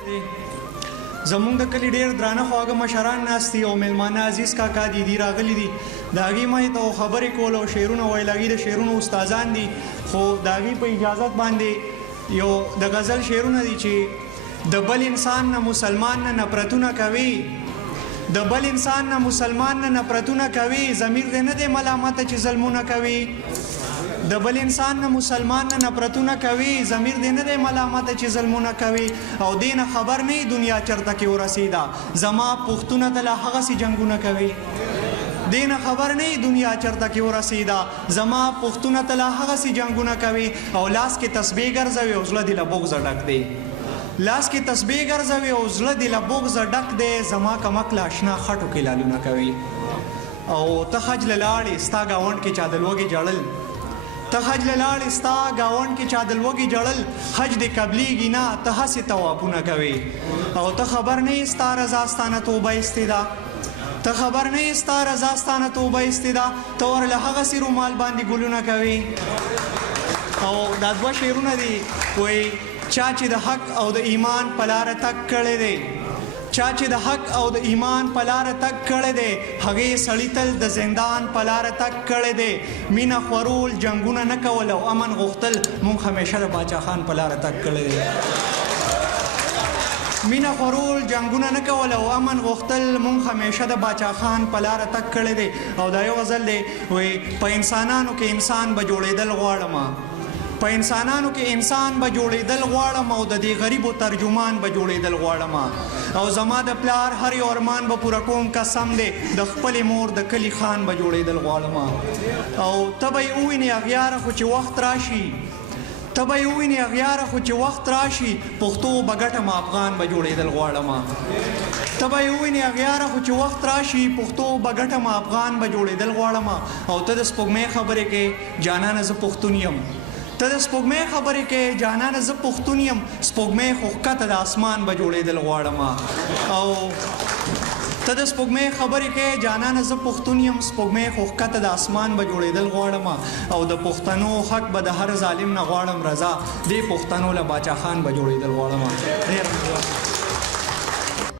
زمونږ د کلي ډېر درانه خواږه مشران ناست دي او میلمانه عزیز کاکا دي راغلي دي. د هغې مخې ته خبرې کول او شعرونه ویل، هغې د شعرونو استادان دي. خو د هغې په اجازت باندې یو د غزل شعرونه دي چې د بل انسان نه مسلمان نه نفرتونه کوي، د بل انسان نه مسلمان نه نفرتونه کوي، ضمیر دې نه دی ملامته چې ظلمونه کوي. د بل انسان نه مسلمان نه نفرتونه کوي، ضمیر دې نه دی ملامته چې ظلمونه کوي. او دې نه خبر نه دنیا چرته کې ورسېده، زما پښتونه ته لا هغسې جنګونه کوي. دې نه خبر نه دنیا چرته کې ورسېده، زما پښتونه ته لا هغسې جنګونه کوي. او لاس کې تسبیح ګرځوي او زړه دې له بغضه ډک دی. لاس کې تسبیح ګرځوي او زړه دې له بغضه ډک دی، زما کمک له اشنا خټو کې لالونه کوي. او ته حج له لاړې ستا ګاونډ کې چا د لوږې جړل، ته حج له لاړې ستا ګاونډ کې چا د لوږې جړل، حج دې قبلېږي نه ته هسې طوافونه کوي. او ته خبر نه یې ستا رضا ستانه توبه ایستې ده، ته خبر نه یې ستا رضا ستانه توبه ایستې ده، ته ورله هغسې رومال باندې ګلونه کوي. او دا دوه شعرونه دي، وایي چا چې د حق او د ایمان په لاره تګ کړی دی، چا چې د حق او د ایمان په لاره تګ کړی دی، هغې سړي تل د زندان په لاره تګ کړی دی. مینه خورول جنګونه نه کول او امن غوښتل، موږ همیشه د باچا خان په لاره تګ کړی دی. مینه خورول جنګونه نه کول او امن غوښتل، موږ همیشه د باچا خان په لاره تګ کړی دی. او دا یو غزل دی، وایي په انسانانو کې انسان به جوړېدل غواړم، په انسانانو کې انسان به جوړېدل غواړم، او د دې غریبو ترجمان به جوړېدل غواړم. او زما د پلار هر یو ارمان به پوره کوم قسم دی، د خپلې مور د کلي خان به جوړېدل غواړم. او ته به یې ووینې اغیاره خو چې وخت راشي، ته به یې ووینې اغیاره خو چې وخت راشي، پښتو به ګټم افغان به جوړېدل غواړم. ته به یې ووینې اغیاره خو چې وخت راشي، پښتو به ګټم افغان به جوړېدل غواړم. او ته د سپوږمۍ خبرې کې جانانه زه پښتون یم، ته د سپوږمۍ خبرې کې جانانه زه پښتون یم، سپوږمۍ خو ښکته د اسمان به جوړېدل غواړم. او ته د سپوږمۍ خبرې کې جانانه زه پښتون یم، سپوږمۍ خو ښکته د اسمان به جوړېدل غواړم. او د پښتنو حق به د هر ظالم نه غواړم رضا، دې پښتنو له باچا خان به جوړېدل غواړم.